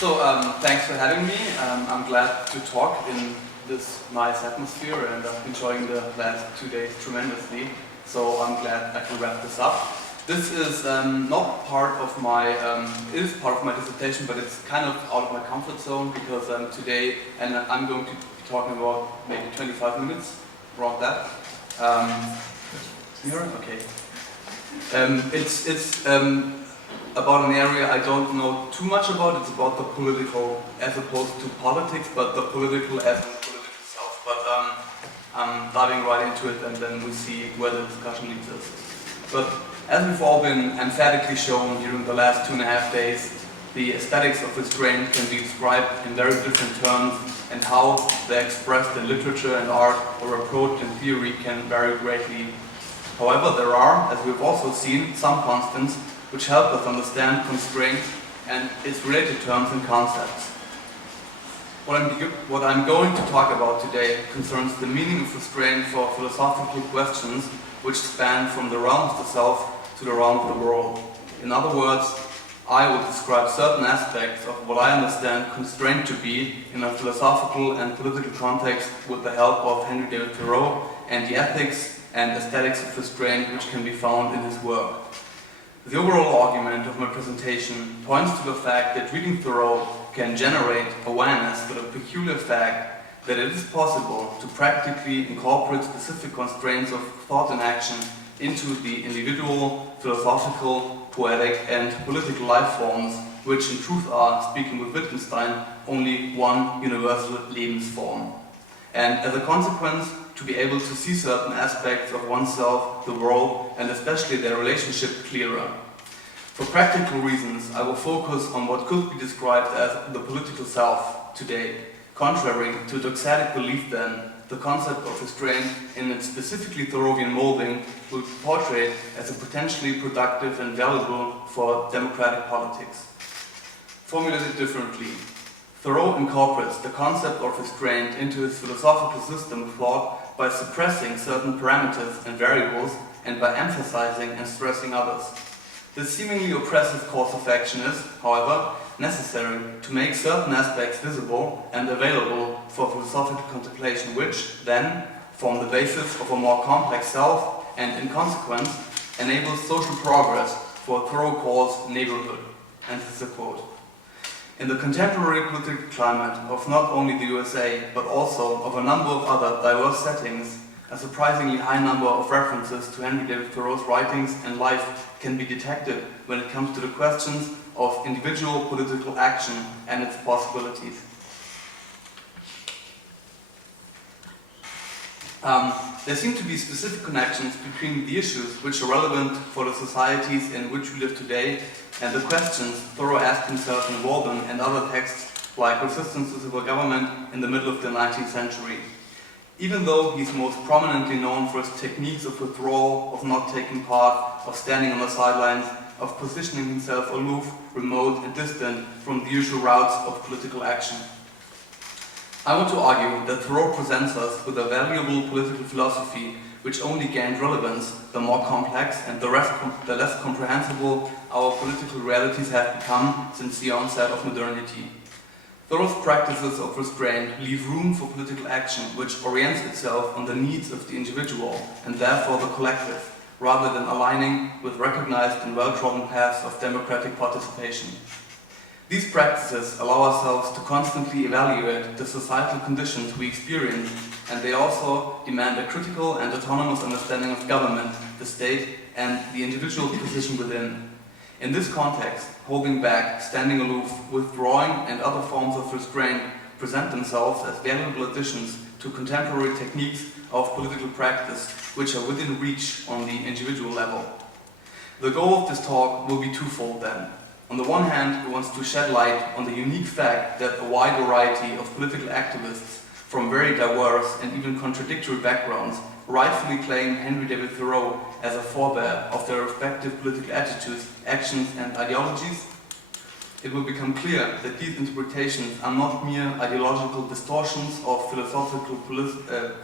Thanks for having me. I'm glad to talk in this nice atmosphere, and I'm enjoying the last 2 days tremendously. So I'm glad I can wrap this up. This is not part of my, it is part of my dissertation, but it's kind of out of my comfort zone because today, and I'm going to be talking about maybe 25 minutes, around that. Okay. It's about an area I don't know too much about. It's about the political as opposed to politics, but the political as in political self. But I'm diving right into it, and then we see where the discussion leads us. But as we've all been emphatically shown during the last 2.5 days, the aesthetics of restraint can be described in very different terms, and how they're expressed in literature and art or approached in theory can vary greatly. However, there are, as we've also seen, some constants which help us understand constraint and its related terms and concepts. What I'm going to talk about today concerns the meaning of restraint for philosophical questions which span from the realm of the self to the realm of the world. In other words, I will describe certain aspects of what I understand constraint to be in a philosophical and political context with the help of Henry David Thoreau and the ethics and aesthetics of restraint which can be found in his work. The overall argument of my presentation points to the fact that reading Thoreau can generate awareness for the peculiar fact that it is possible to practically incorporate specific constraints of thought and action into the individual, philosophical, poetic and political life forms, which in truth are, speaking with Wittgenstein, only one universal Lebensform. And as a consequence, to be able to see certain aspects of oneself, the world, and especially their relationship clearer. For practical reasons, I will focus on what could be described as the political self today. Contrary to doxatic belief then, the concept of restraint in its specifically Thoreauvian molding will be portrayed as a potentially productive and valuable for democratic politics. Formulated differently, Thoreau incorporates the concept of restraint into his philosophical system of thought by suppressing certain parameters and variables and by emphasizing and stressing others. This seemingly oppressive course of action is, however, necessary to make certain aspects visible and available for philosophical contemplation which, then, form the basis of a more complex self and, in consequence, enables social progress for what Thoreau calls neighborhood. And this is a quote. In the contemporary political climate of not only the USA, but also of a number of other diverse settings, a surprisingly high number of references to Henry David Thoreau's writings and life can be detected when it comes to the questions of individual political action and its possibilities. There seem to be specific connections between the issues which are relevant for the societies in which we live today and the questions Thoreau asked himself in Walden and other texts like Resistance to Civil Government in the middle of the 19th century. Even though he's most prominently known for his techniques of withdrawal, of not taking part, of standing on the sidelines, of positioning himself aloof, remote and distant from the usual routes of political action. I want to argue that Thoreau presents us with a valuable political philosophy which only gained relevance the more complex and the less comprehensible our political realities have become since the onset of modernity. Thoreau's practices of restraint leave room for political action which orients itself on the needs of the individual and therefore the collective, rather than aligning with recognized and well-trodden paths of democratic participation. These practices allow ourselves to constantly evaluate the societal conditions we experience, and they also demand a critical and autonomous understanding of government, the state, and the individual position within. In this context, holding back, standing aloof, withdrawing, and other forms of restraint present themselves as valuable additions to contemporary techniques of political practice, which are within reach on the individual level. The goal of this talk will be twofold then. On the one hand, we want to shed light on the unique fact that a wide variety of political activists from very diverse and even contradictory backgrounds rightfully claim Henry David Thoreau as a forebear of their respective political attitudes, actions and ideologies. It will become clear that these interpretations are not mere ideological distortions of philosophical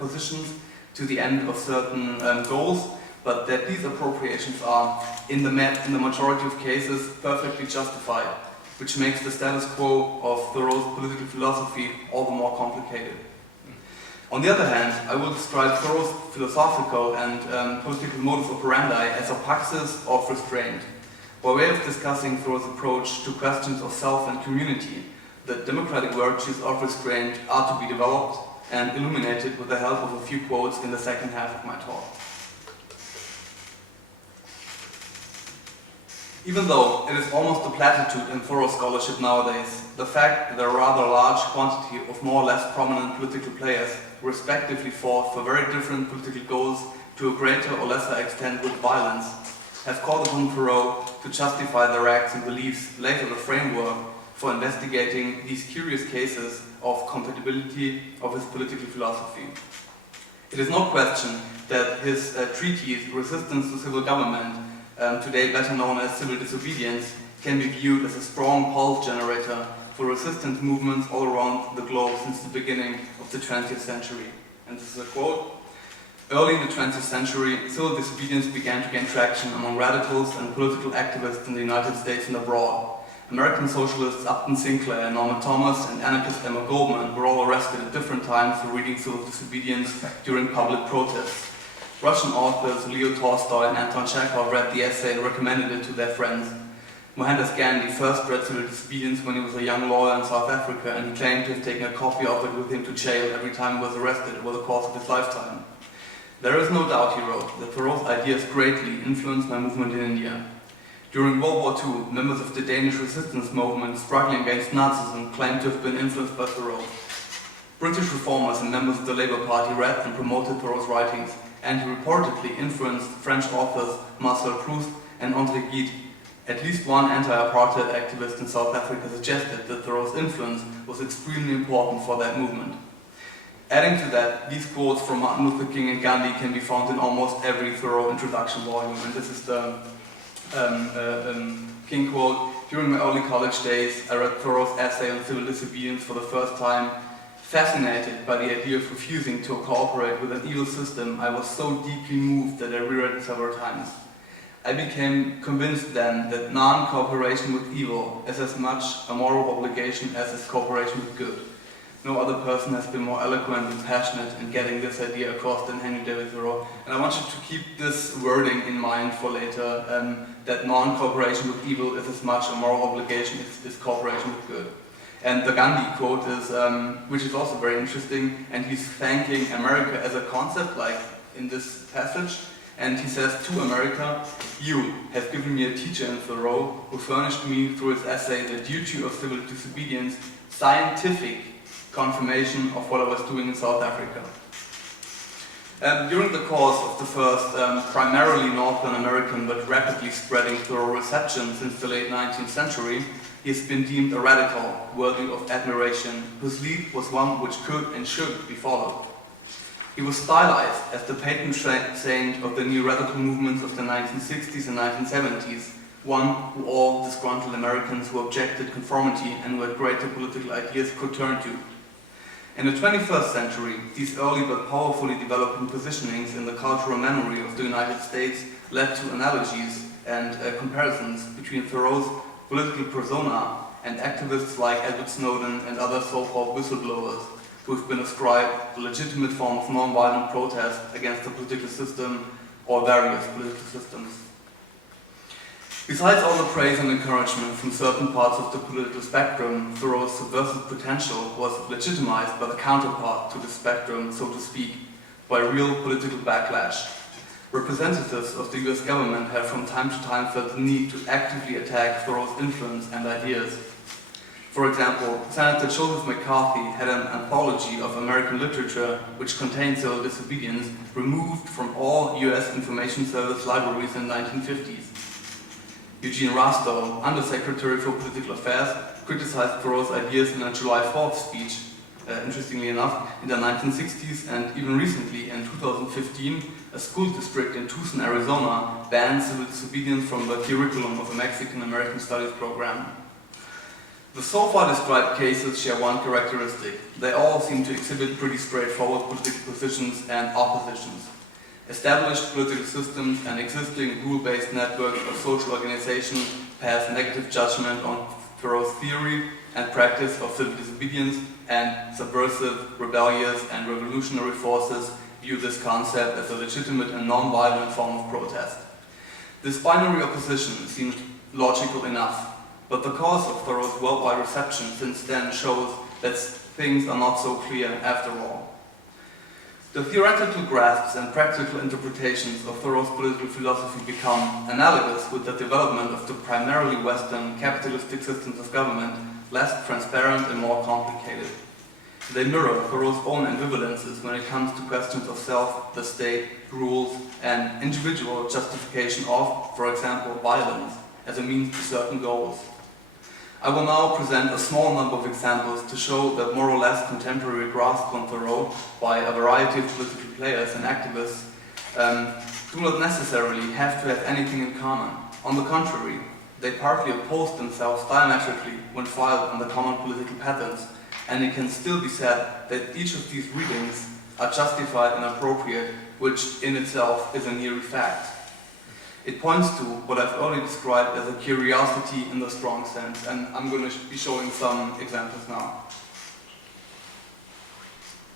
positions to the end of certain goals, but that these appropriations are, in the majority of cases, perfectly justified. which makes the status quo of Thoreau's political philosophy all the more complicated. On the other hand, I will describe Thoreau's philosophical and political modus operandi as a praxis of restraint. By way of discussing Thoreau's approach to questions of self and community, the democratic virtues of restraint are to be developed and illuminated with the help of a few quotes in the second half of my talk. Even though it is almost a platitude in Thoreau scholarship nowadays, the fact that a rather large quantity of more or less prominent political players respectively fought for very different political goals to a greater or lesser extent with violence have called upon Thoreau to justify their acts and beliefs, laid the framework for investigating these curious cases of compatibility of his political philosophy. It is no question that his treatise, Resistance to Civil Government, today better known as Civil Disobedience, can be viewed as a strong pulse generator for resistance movements all around the globe since the beginning of the 20th century. And this is a quote. Early in the 20th century, civil disobedience began to gain traction among radicals and political activists in the United States and abroad. American socialists Upton Sinclair, Norman Thomas, and anarchist Emma Goldman were all arrested at different times for reading Civil Disobedience during public protests. Russian authors Leo Tolstoy and Anton Chekhov read the essay and recommended it to their friends. Mohandas Gandhi first read Civil Disobedience when he was a young lawyer in South Africa, and he claimed to have taken a copy of it with him to jail every time he was arrested over the course of his lifetime. There is no doubt, he wrote, that Thoreau's ideas greatly influenced my movement in India. During World War II, members of the Danish resistance movement struggling against Nazism claimed to have been influenced by Thoreau. British reformers and members of the Labour Party read and promoted Thoreau's writings, and he reportedly influenced French authors Marcel Proust and André Gide. At least one anti-apartheid activist in South Africa suggested that Thoreau's influence was extremely important for that movement. Adding to that, these quotes from Martin Luther King and Gandhi can be found in almost every Thoreau introduction volume, and this is the King quote. During my early college days, I read Thoreau's essay on civil disobedience for the first time. Fascinated by the idea of refusing to cooperate with an evil system, I was so deeply moved that I reread it several times. I became convinced then that non-cooperation with evil is as much a moral obligation as is cooperation with good. No other person has been more eloquent and passionate in getting this idea across than Henry David Thoreau. And I want you to keep this wording in mind for later, that non-cooperation with evil is as much a moral obligation as cooperation with good. And the Gandhi quote is, which is also very interesting, and he's thanking America as a concept, like in this passage. And he says, to America, you have given me a teacher in Thoreau who furnished me through his essay, The Duty of Civil Disobedience, scientific confirmation of what I was doing in South Africa. During the course of the first primarily Northern American but rapidly spreading Thoreau reception since the late 19th century, he has been deemed a radical worthy of admiration, whose lead was one which could and should be followed. He was stylized as the patron saint of the new radical movements of the 1960s and 1970s, one who all disgruntled Americans who objected conformity and who had greater political ideas could turn to. In the 21st century, these early but powerfully developing positionings in the cultural memory of the United States led to analogies and comparisons between Thoreau's political persona and activists like Edward Snowden and other so-called whistleblowers, who have been ascribed the legitimate form of nonviolent protest against the political system or various political systems. Besides all the praise and encouragement from certain parts of the political spectrum, Thoreau's subversive potential was legitimized by the counterpart to the spectrum, so to speak, by real political backlash. Representatives of the US government have from time to time felt the need to actively attack Thoreau's influence and ideas. For example, Senator Joseph McCarthy had an anthology of American literature which contained civil disobedience removed from all US Information Service libraries in the 1950s. Eugene Rastow, Undersecretary for Political Affairs, criticized Thoreau's ideas in a July 4th speech, interestingly enough, in the 1960s, and even recently, in 2015, a school district in Tucson, Arizona, banned civil disobedience from the curriculum of a Mexican-American Studies program. The so far described cases share one characteristic. They all seem to exhibit pretty straightforward political positions and oppositions. Established political systems and existing rule-based networks of social organization pass negative judgment on Thoreau's theory and practice of civil disobedience and subversive, rebellious, and revolutionary forces view this concept as a legitimate and non-violent form of protest. This binary opposition seems logical enough, but the course of Thoreau's worldwide reception since then shows that things are not so clear after all. The theoretical grasps and practical interpretations of Thoreau's political philosophy become analogous with the development of the primarily Western capitalistic systems of government, less transparent and more complicated. They mirror Thoreau's own ambivalences when it comes to questions of self, the state, rules, and individual justification of, for example, violence as a means to certain goals. I will now present a small number of examples to show that more or less contemporary grasp on Thoreau by a variety of political players and activists do not necessarily have to have anything in common. On the contrary, they partly oppose themselves diametrically when filed under common political patterns, and it can still be said that each of these readings are justified and appropriate, which in itself is a near fact. It points to what I've already described as a curiosity in the strong sense, and I'm going to be showing some examples now.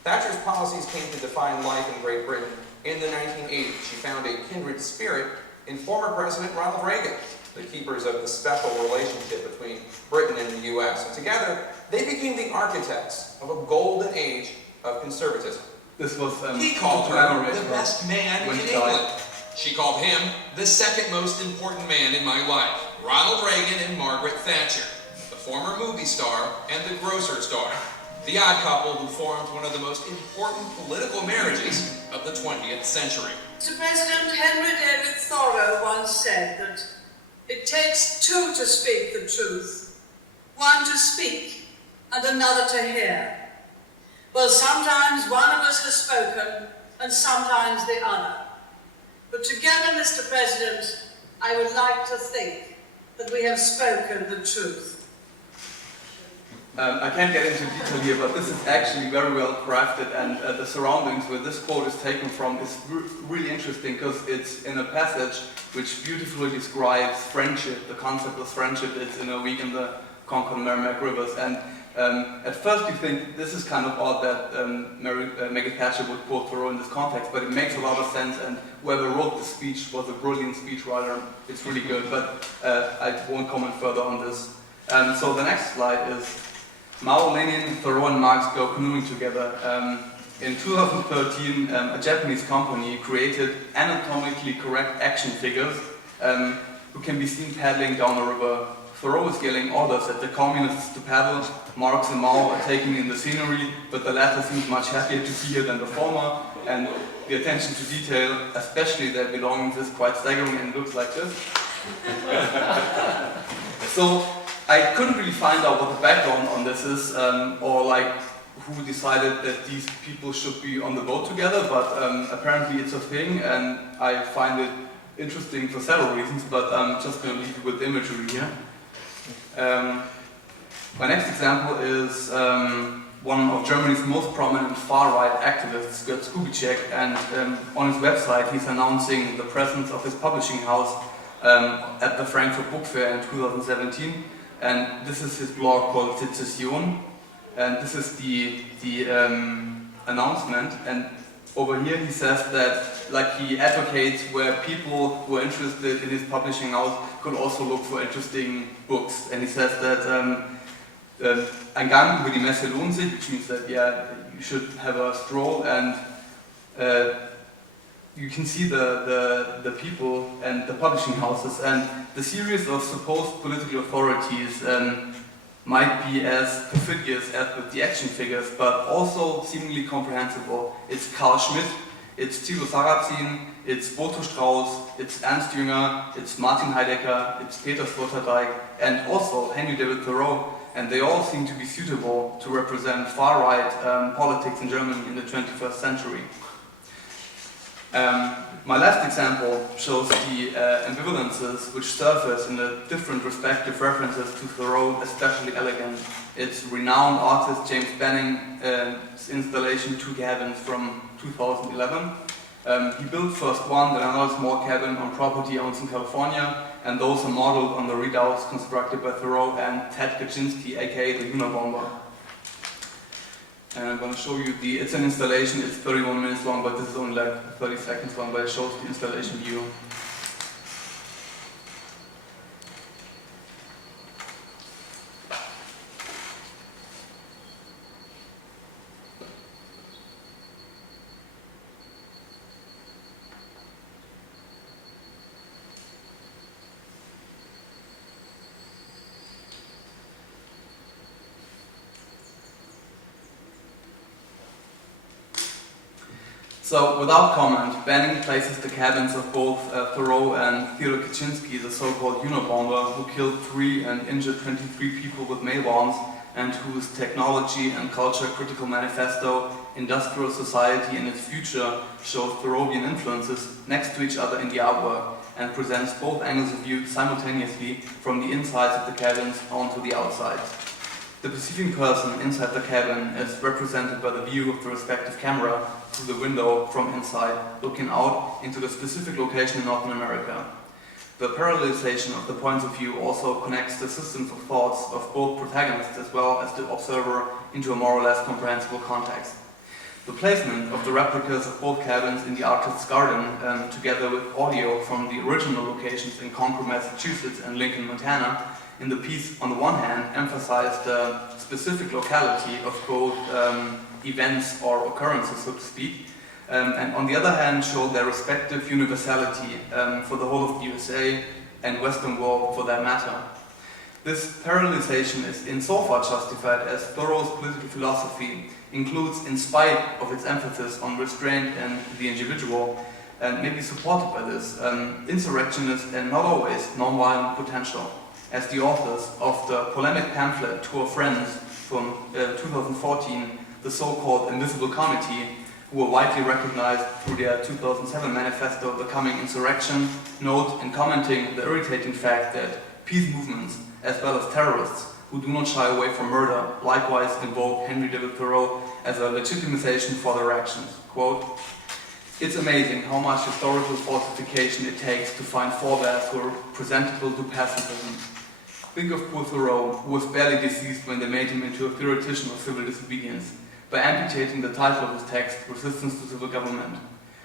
Thatcher's policies came to define life in Great Britain. In the 1980s, she found a kindred spirit in former President Ronald Reagan, the keepers of the special relationship between Britain and the US. And together, they became the architects of a golden age of conservatism. This was he called her the best man in England. She called him the second most important man in my life. Ronald Reagan and Margaret Thatcher, the former movie star and the grocer star, the odd couple who formed one of the most important political marriages of the 20th century. Sir President Henry David Thoreau once said that it takes two to speak the truth, one to speak and another to hear. Well, sometimes one of us has spoken and sometimes the other. But together, Mr. President, I would like to think that we have spoken the truth. I can't get into detail here, but this is actually very well crafted, and the surroundings where this quote is taken from is really interesting because it's in a passage which beautifully describes friendship, the concept of friendship. It's in A Week in the Concord Merrimack Rivers, and at first you think this is kind of odd that Maggie Thatcher would quote Thoreau in this context, but it makes a lot of sense, and whoever wrote the speech was a brilliant speechwriter. It's really good, but I won't comment further on this. So the next slide is Mao, Lenin, Thoreau and Marx go canoeing together. In 2013, a Japanese company created anatomically correct action figures who can be seen paddling down a river. Thoreau is yelling orders at the communists to paddle. Marx and Mao are taking in the scenery, but the latter seems much happier to be here than the former, and the attention to detail, especially their belongings, is quite staggering and looks like this. So I couldn't really find out what the background on this is, or like who decided that these people should be on the boat together, but apparently it's a thing, and I find it interesting for several reasons, but I'm just going to leave you with imagery here. My next example is one of Germany's most prominent far-right activists, Götz Kubitschek, and on his website he's announcing the presence of his publishing house at the Frankfurt Book Fair in 2017, and this is his blog called Sezession, and this is the announcement, and over here he says that like he advocates where people who are interested in his publishing house could also look for interesting books, and he says that ein Gang über die Messe lohnt sich, which means that you should have a stroll, and you can see the people and the publishing houses, and the series of supposed political authorities might be as perfidious as with the action figures, but also seemingly comprehensible. It's Karl Schmidt, it's Thilo Sarrazin, it's Boto Strauß, it's Ernst Jünger, it's Martin Heidegger, it's Peter Sloterdijk, and also Henry David Thoreau, and they all seem to be suitable to represent far-right politics in Germany in the 21st century. My last example shows the ambivalences which surface in the different respective references to Thoreau especially elegant. It's renowned artist James Banning's installation Two Cabins from 2011. He built first one, then another small cabin on property owned in California, and those are modeled on the readouts constructed by Thoreau and Ted Kaczynski, aka the Unabomber. And I'm going to show you it's an installation, it's 31 minutes long, but this is only like 30 seconds long, but it shows the installation view. So, without comment, Banning places the cabins of both Thoreau and Theodore Kaczynski, the so-called Unabomber, who killed 3 and injured 23 people with mail bombs, and whose technology and culture critical manifesto, Industrial Society and Its Future, shows Thoreauvian influences next to each other in the artwork, and presents both angles of view simultaneously from the insides of the cabins onto the outsides. The perceiving person inside the cabin is represented by the view of the respective camera through the window from inside, looking out into the specific location in North America. The parallelization of the points of view also connects the systems of thoughts of both protagonists as well as the observer into a more or less comprehensible context. The placement of the replicas of both cabins in the artist's garden, together with audio from the original locations in Concord, Massachusetts and Lincoln, Montana, in the piece, on the one hand, emphasized the specific locality of both events or occurrences, so to speak, and on the other hand, showed their respective universality for the whole of the USA and Western world for that matter. This parallelization is insofar justified as Thoreau's political philosophy includes, in spite of its emphasis on restraint and the individual, and may be supported by this, insurrectionist and not always non-violent potential, as the authors of the polemic pamphlet Tour Friends from 2014, the so-called Invisible Committee, who were widely recognized through their 2007 manifesto, The Coming Insurrection, note in commenting the irritating fact that peace movements, as well as terrorists who do not shy away from murder, likewise invoke Henry David Thoreau as a legitimization for their actions. Quote, "It's amazing how much historical falsification it takes to find forebears who are presentable to pacifism. Think of poor Thoreau, who was barely deceased when they made him into a theoretician of civil disobedience, by amputating the title of his text, Resistance to Civil Government.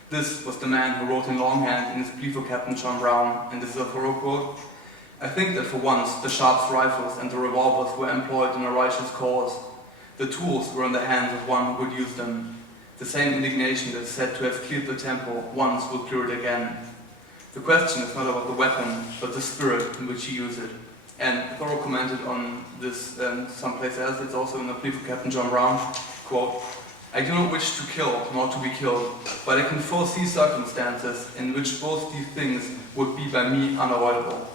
This was the man who wrote in longhand in his plea for Captain John Brown," and this is a Thoreau quote, "I think that for once the Sharps rifles and the revolvers were employed in a righteous cause. The tools were in the hands of one who could use them. The same indignation that is said to have cleared the temple once will clear it again. The question is not about the weapon, but the spirit in which you use it." And Thoreau commented on this someplace else, it's also in the plea for Captain John Brown, quote, "I do not wish to kill, nor to be killed, but I can foresee circumstances in which both these things would be by me unavoidable."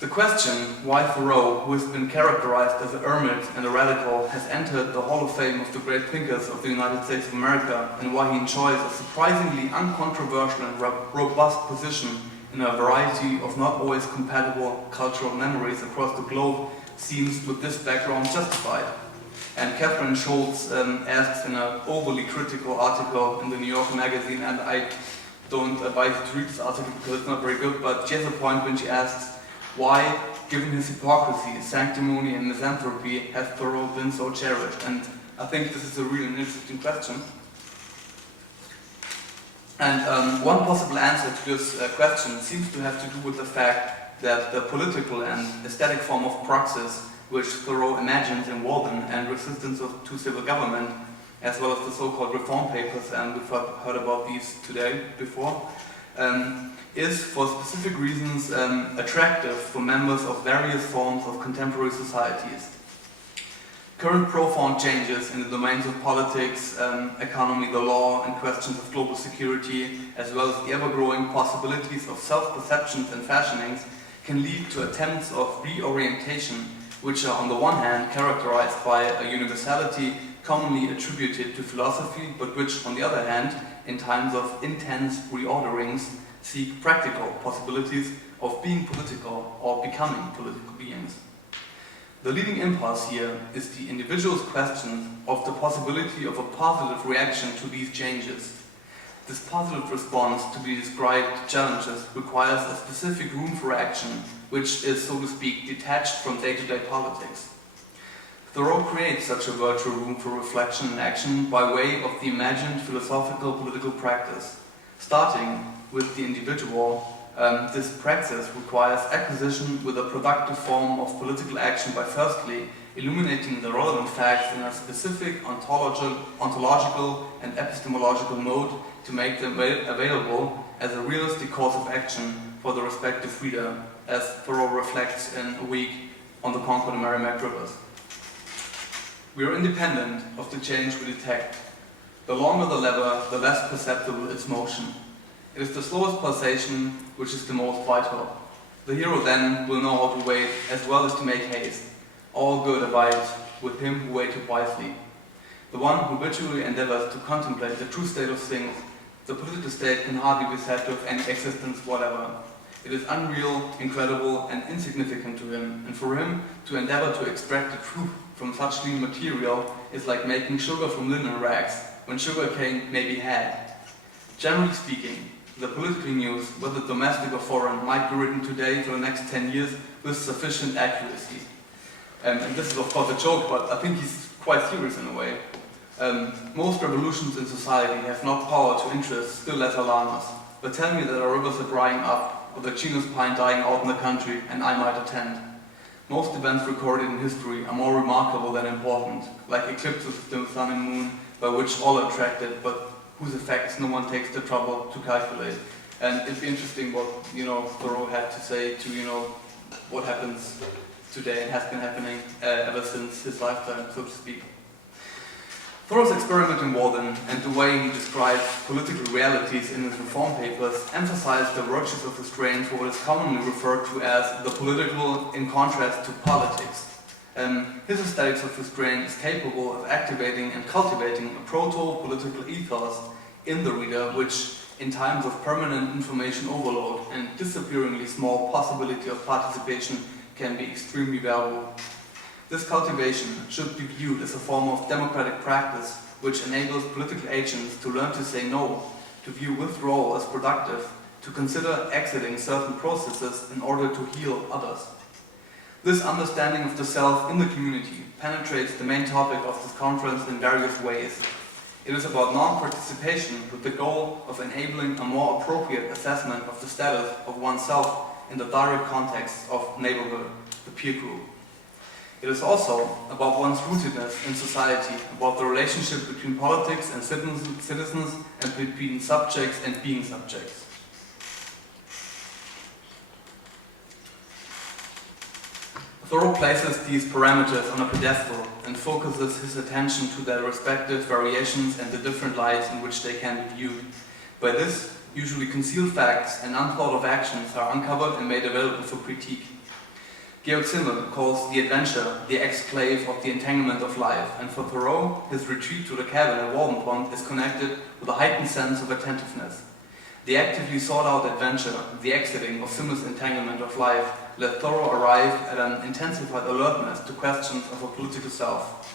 The question why Thoreau, who has been characterized as a hermit and a radical, has entered the Hall of Fame of the great thinkers of the United States of America, and why he enjoys a surprisingly uncontroversial and robust position in a variety of not always compatible cultural memories across the globe, seems with this background justified. And Catherine Schultz asks in an overly critical article in the New Yorker magazine, and I don't advise you to read this article because it's not very good, but she has a point when she asks, why, given his hypocrisy, sanctimony and misanthropy, has Thoreau been so cherished? And I think this is a really interesting question. And one possible answer to this question seems to have to do with the fact that the political and aesthetic form of praxis which Thoreau imagines in Walden and Resistance to Civil Government, as well as the so-called reform papers, and we've heard about these today before, is for specific reasons attractive for members of various forms of contemporary societies. Current profound changes in the domains of politics, economy, the law, and questions of global security, as well as the ever-growing possibilities of self-perceptions and fashionings, can lead to attempts of reorientation, which are on the one hand characterized by a universality commonly attributed to philosophy, but which on the other hand, in times of intense reorderings, seek practical possibilities of being political or becoming political beings. The leading impulse here is the individual's question of the possibility of a positive reaction to these changes. This positive response to the described challenges requires a specific room for action, which is, so to speak, detached from day-to-day politics. Thoreau creates such a virtual room for reflection and action by way of the imagined philosophical political practice. Starting with the individual, this praxis requires acquisition with a productive form of political action by firstly illuminating the relevant facts in a specific ontological and epistemological mode to make them available as a realistic course of action for the respective reader, as Thoreau reflects in A Week on the Concord and Merrimack Rivers. We are independent of the change we detect. The longer the lever, the less perceptible its motion. It is the slowest pulsation which is the most vital. The hero then will know how to wait as well as to make haste. All good abides with him who waited wisely. The one who habitually endeavors to contemplate the true state of things, the political state can hardly be said to have any existence whatever. It is unreal, incredible, and insignificant to him, and for him to endeavor to extract the truth from such lean material is like making sugar from linen rags, when sugar cane may be had. Generally speaking, the political news, whether domestic or foreign, might be written today for the next 10 years with sufficient accuracy. And this is of course a joke, but I think he's quite serious in a way. Most revolutions in society have not power to interest, still less alarm us. But tell me that our rivers are drying up, or the genus pine dying out in the country, and I might attend. Most events recorded in history are more remarkable than important, like eclipses of the sun and moon, by which all are attracted, but whose effects no one takes the trouble to calculate. And it'd be interesting what, Thoreau had to say to, what happens today and has been happening ever since his lifetime, so to speak. Thoreau's experiment in Walden and the way he describes political realities in his reform papers emphasize the virtues of restraint for what is commonly referred to as the political in contrast to politics. His aesthetics of restraint is capable of activating and cultivating a proto-political ethos in the reader, which, in times of permanent information overload and disappearingly small possibility of participation, can be extremely valuable. This cultivation should be viewed as a form of democratic practice which enables political agents to learn to say no, to view withdrawal as productive, to consider exiting certain processes in order to heal others. This understanding of the self in the community penetrates the main topic of this conference in various ways. It is about non-participation with the goal of enabling a more appropriate assessment of the status of oneself in the direct context of neighborhood, the peer group. It is also about one's rootedness in society, about the relationship between politics and citizens, and between subjects and being subjects. Thoreau places these parameters on a pedestal and focuses his attention to their respective variations and the different lights in which they can be viewed. By this, usually concealed facts and unthought of actions are uncovered and made available for critique. Georg Simmel calls the adventure the exclave of the entanglement of life, and for Thoreau, his retreat to the cabin at Walden Pond is connected with a heightened sense of attentiveness. The actively sought-out adventure, the exiting of Simmel's entanglement of life, let Thoreau arrive at an intensified alertness to questions of a political self.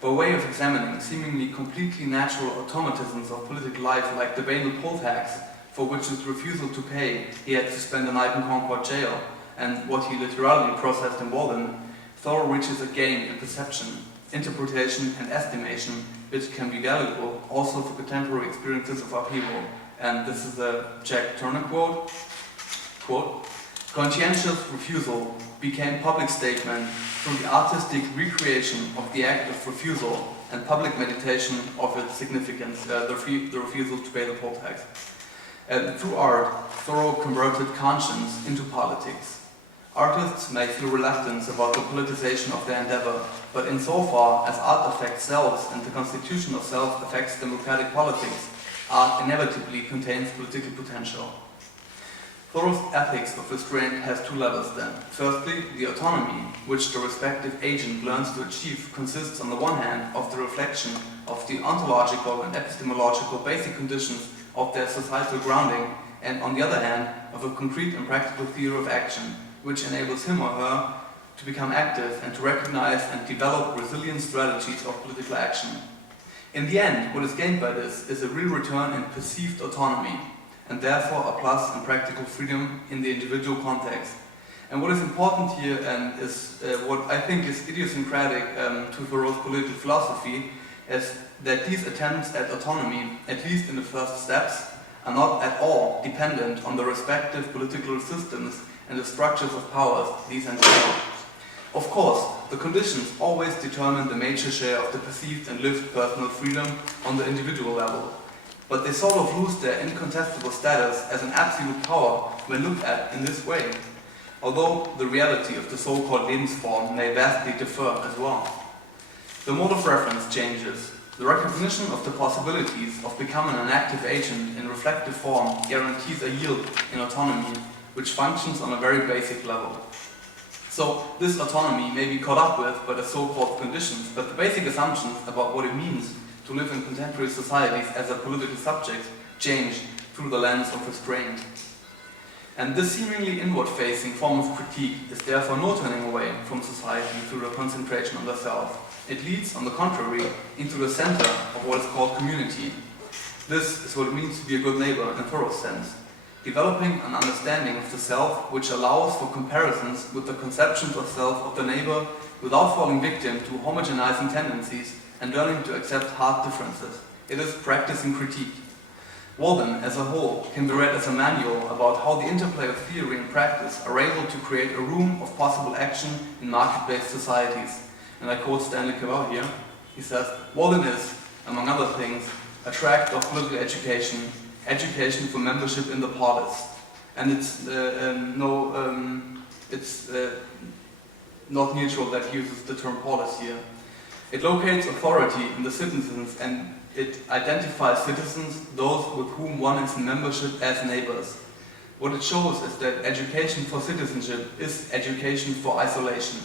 By way of examining seemingly completely natural automatisms of political life like the banal poll tax, for which his refusal to pay he had to spend a night in Concord jail, and what he literally processed in Walden, Thoreau reaches a gain in perception, interpretation and estimation which can be valuable also for contemporary experiences of upheaval. And this is a Jack Turner quote. Conscientious refusal became public statement through the artistic recreation of the act of refusal and public meditation of its significance, the refusal to pay the poll tax. Through art, Thoreau converted conscience into politics. Artists may feel reluctance about the politicization of their endeavor, but insofar as art affects selves and the constitution of self affects democratic politics, art inevitably contains political potential. Thoreau's ethics of restraint has two levels then. Firstly, the autonomy, which the respective agent learns to achieve, consists on the one hand of the reflection of the ontological and epistemological basic conditions of their societal grounding, and on the other hand, of a concrete and practical theory of action, which enables him or her to become active and to recognize and develop resilient strategies of political action. In the end, what is gained by this is a real return in perceived autonomy, and therefore a plus in practical freedom in the individual context. And what is important here, and is what I think is idiosyncratic to Thoreau's political philosophy, is that these attempts at autonomy, at least in the first steps, are not at all dependent on the respective political systems and the structures of powers these entail. Of course, the conditions always determine the major share of the perceived and lived personal freedom on the individual level, but they sort of lose their incontestable status as an absolute power when looked at in this way, although the reality of the so-called Lebensform may vastly differ as well. The mode of reference changes. The recognition of the possibilities of becoming an active agent in reflective form guarantees a yield in autonomy, which functions on a very basic level. So this autonomy may be caught up with by the so-called conditions, but the basic assumptions about what it means to live in contemporary societies as a political subject change through the lens of restraint. And this seemingly inward-facing form of critique is therefore no turning away from society through the concentration on the self. It leads, on the contrary, into the center of what is called community. This is what it means to be a good neighbor in Thoreau's sense, developing an understanding of the self which allows for comparisons with the conceptions of self of the neighbor without falling victim to homogenizing tendencies and learning to accept hard differences. It is practicing critique. Walden, as a whole, can be read as a manual about how the interplay of theory and practice are able to create a room of possible action in market-based societies. And I quote Stanley Cavell here. He says, Walden is, among other things, a tract of political education, education for membership in the polis. And it's not neutral that he uses the term polis here. It locates authority in the citizens and it identifies citizens, those with whom one is in membership, as neighbors. What it shows is that education for citizenship is education for isolation.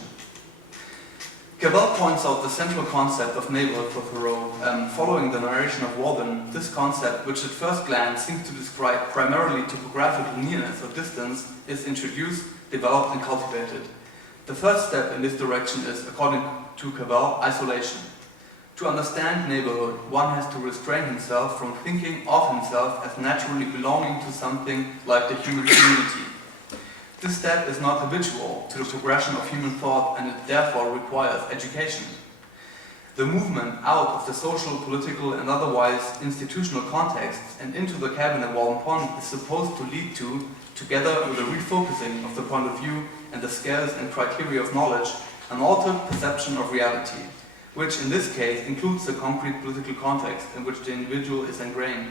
Cavell points out the central concept of neighborhood for Thoreau. Following the narration of Walden, this concept, which at first glance seems to describe primarily topographical nearness or distance, is introduced, developed and cultivated. The first step in this direction is, according to Cavell, isolation. To understand neighborhood, one has to restrain himself from thinking of himself as naturally belonging to something like the human community. This step is not habitual to the progression of human thought and it therefore requires education. The movement out of the social, political and otherwise institutional contexts and into the cabin at Walden Pond is supposed to lead to, together with a refocusing of the point of view and the scales and criteria of knowledge, an altered perception of reality, which in this case includes the concrete political context in which the individual is ingrained.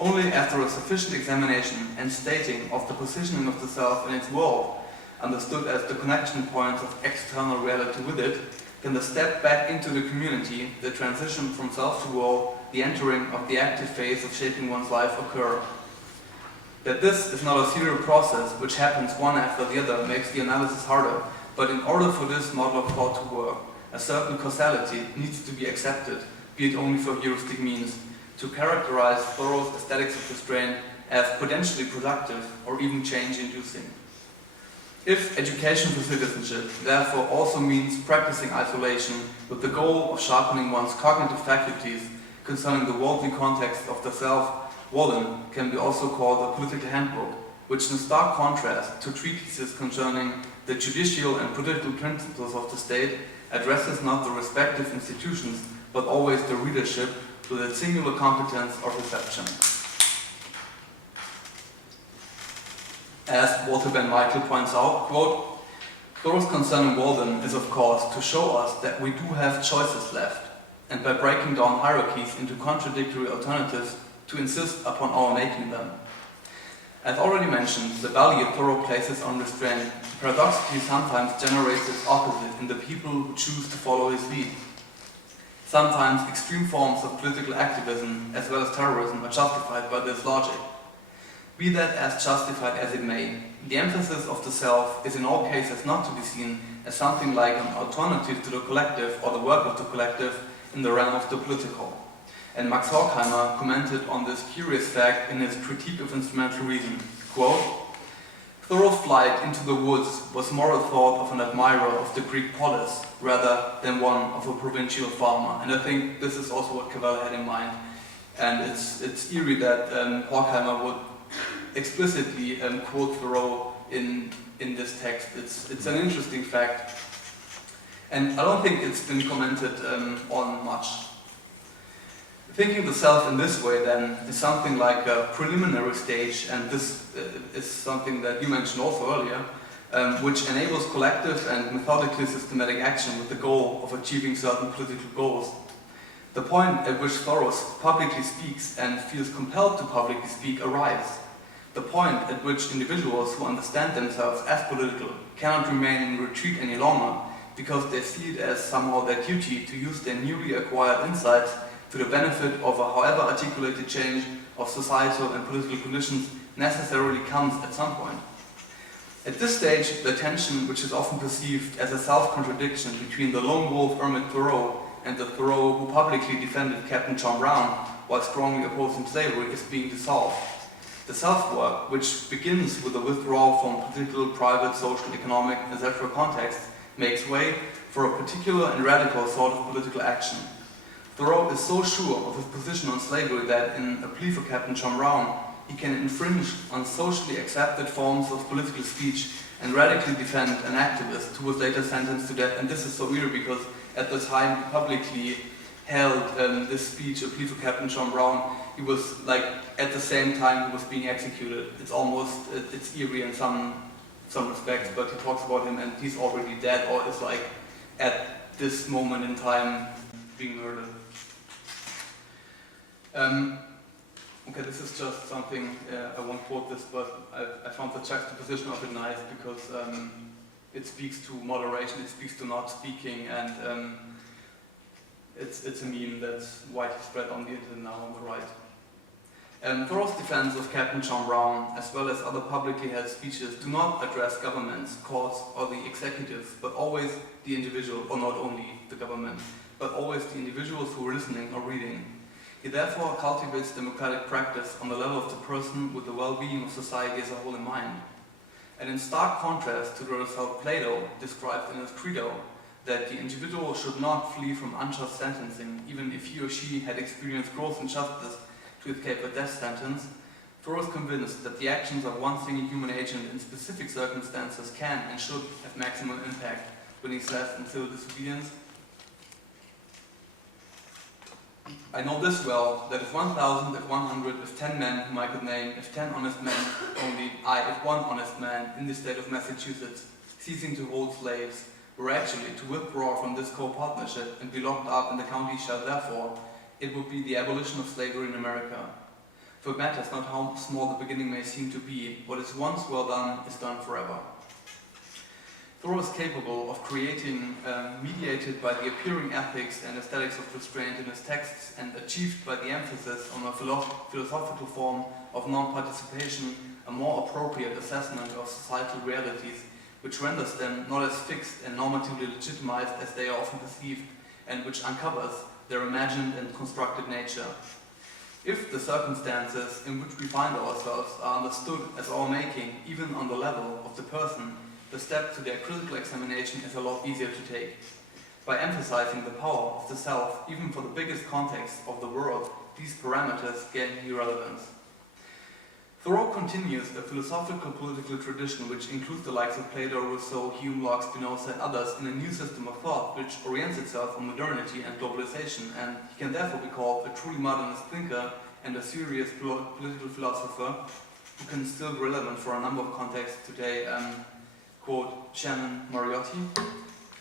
Only after a sufficient examination and stating of the positioning of the self in its world, understood as the connection points of external reality with it, can the step back into the community, the transition from self to world, the entering of the active phase of shaping one's life occur. That this is not a serial process which happens one after the other makes the analysis harder, but in order for this model of thought to work, a certain causality needs to be accepted, be it only for heuristic means, to characterize Thoreau's aesthetics of restraint as potentially productive or even change-inducing. If education for citizenship therefore also means practicing isolation with the goal of sharpening one's cognitive faculties concerning the worldly context of the self, Walden can be also called a political handbook, which in stark contrast to treatises concerning the judicial and political principles of the state addresses not the respective institutions but always the readership with its singular competence of reception. As Walter Ben Michael points out, quote, Thoreau's concern in Walden is of course to show us that we do have choices left, and by breaking down hierarchies into contradictory alternatives to insist upon our making them. As already mentioned, the value Thoreau places on restraint paradoxically sometimes generates its opposite in the people who choose to follow his lead. Sometimes extreme forms of political activism as well as terrorism are justified by this logic. Be that as justified as it may, the emphasis of the self is in all cases not to be seen as something like an alternative to the collective or the work of the collective in the realm of the political. And Max Horkheimer commented on this curious fact in his Critique of Instrumental Reason, quote, Thoreau's flight into the woods was more a thought of an admirer of the Greek polis rather than one of a provincial farmer. And I think this is also what Cavell had in mind. And it's eerie that Horkheimer would explicitly quote Thoreau in this text. It's an interesting fact. And I don't think it's been commented on much. Thinking the self in this way, then, is something like a preliminary stage, and this is something that you mentioned also earlier, which enables collective and methodically systematic action with the goal of achieving certain political goals. The point at which Thoreau publicly speaks and feels compelled to publicly speak arrives. The point at which individuals who understand themselves as political cannot remain in retreat any longer because they see it as somehow their duty to use their newly acquired insights to the benefit of a however articulated change of societal and political conditions necessarily comes at some point. At this stage, the tension, which is often perceived as a self-contradiction between the lone wolf Ernest Thoreau and the Thoreau who publicly defended Captain John Brown while strongly opposing slavery, is being dissolved. The self-work, which begins with a withdrawal from political, private, social, economic, etc. contexts, makes way for a particular and radical sort of political action. Thoreau is so sure of his position on slavery that in a plea for Captain John Brown, he can infringe on socially accepted forms of political speech and radically defend an activist who was later sentenced to death. And this is so weird because at the time he publicly held this speech, a plea for Captain John Brown, he was like at the same time he was being executed. It's almost, it's eerie in some respects, but he talks about him and he's already dead or is like at this moment in time being murdered. Okay, this is just something, I won't quote this, but I found the juxtaposition of it nice because it speaks to moderation, it speaks to not speaking, and it's a meme that's widely spread on the internet now on the right. Thoreau's defense of Captain John Brown, as well as other publicly held speeches, do not address governments, courts, or the executive, but always the individual, or not only the government, but always the individuals who are listening or reading. He therefore cultivates democratic practice on the level of the person with the well-being of society as a whole in mind. And in stark contrast to the result Plato described in his Credo, that the individual should not flee from unjust sentencing, even if he or she had experienced gross injustice to escape a death sentence, Thoreau is convinced that the actions of one single human agent in specific circumstances can and should have maximum impact when he says in Civil Disobedience, I know this well, that if 1,000, if 100, if 10 men whom I could name, if 10 honest men only, if one honest man in the state of Massachusetts, ceasing to hold slaves, were actually to withdraw from this co-partnership and be locked up in the county shall therefore, it would be the abolition of slavery in America. For it matters not how small the beginning may seem to be, what is once well done is done forever. Thoreau is capable of creating, mediated by the appearing ethics and aesthetics of restraint in his texts and achieved by the emphasis on a philosophical form of non-participation, a more appropriate assessment of societal realities, which renders them not as fixed and normatively legitimized as they are often perceived, and which uncovers their imagined and constructed nature. If the circumstances in which we find ourselves are understood as our making, even on the level of the person, the step to their critical examination is a lot easier to take. By emphasizing the power of the self, even for the biggest context of the world, these parameters gain new relevance. Thoreau continues a philosophical political tradition which includes the likes of Plato, Rousseau, Hume, Locke, Spinoza, and others in a new system of thought which orients itself on modernity and globalization, and he can therefore be called a truly modernist thinker and a serious political philosopher who can still be relevant for a number of contexts today. Quote Shannon Mariotti,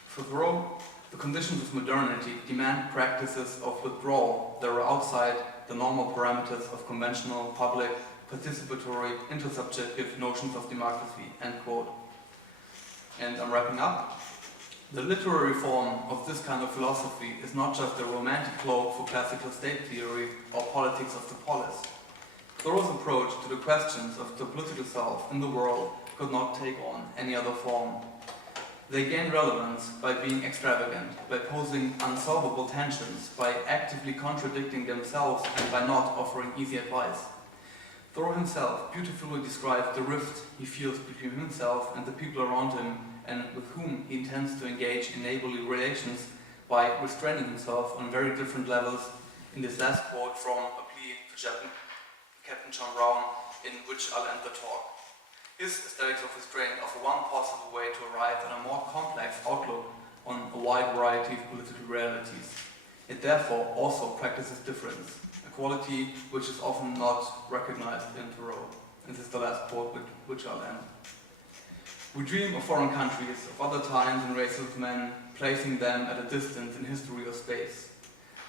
for Thoreau, the conditions of modernity demand practices of withdrawal that are outside the normal parameters of conventional, public, participatory, intersubjective notions of democracy, end quote. And I'm wrapping up. The literary form of this kind of philosophy is not just a romantic cloak for classical state theory or politics of the polis. Thoreau's approach to the questions of the political self in the world could not take on any other form. They gain relevance by being extravagant, by posing unsolvable tensions, by actively contradicting themselves, and by not offering easy advice. Thoreau himself beautifully described the rift he feels between himself and the people around him, and with whom he intends to engage in neighborly relations by restraining himself on very different levels in this last quote from a plea to Captain John Brown, in which I'll end the talk. His aesthetics of restraint offer one possible way to arrive at a more complex outlook on a wide variety of political realities. It therefore also practices difference, a quality which is often not recognized in Thoreau. This is the last quote with which I'll end. We dream of foreign countries, of other times and races of men, placing them at a distance in history or space.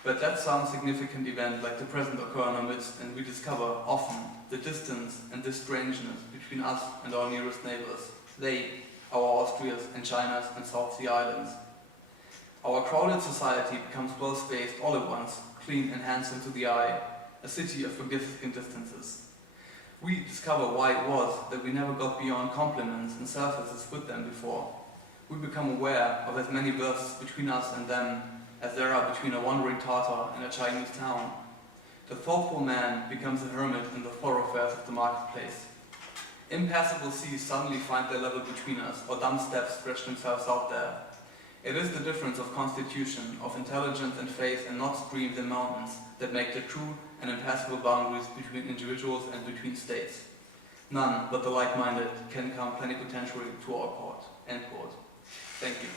But let some significant event like the present occur in our midst, and we discover often the distance and the strangeness between us and our nearest neighbors. They, our Austrias and Chinas and South Sea Islands. Our crowded society becomes well-spaced all at once, clean and handsome to the eye, a city of significant distances. We discover why it was that we never got beyond compliments and surfaces with them before. We become aware of as many verses between us and them as there are between a wandering Tatar and a Chinese town. The thoughtful man becomes a hermit in the thoroughfares of the marketplace. Impassable seas suddenly find their level between us, or dumb steps stretch themselves out there. It is the difference of constitution, of intelligence and faith, and not streams and mountains, that make the true and impassable boundaries between individuals and between states. None but the like-minded can come plenipotentiary to our court. End quote. Thank you.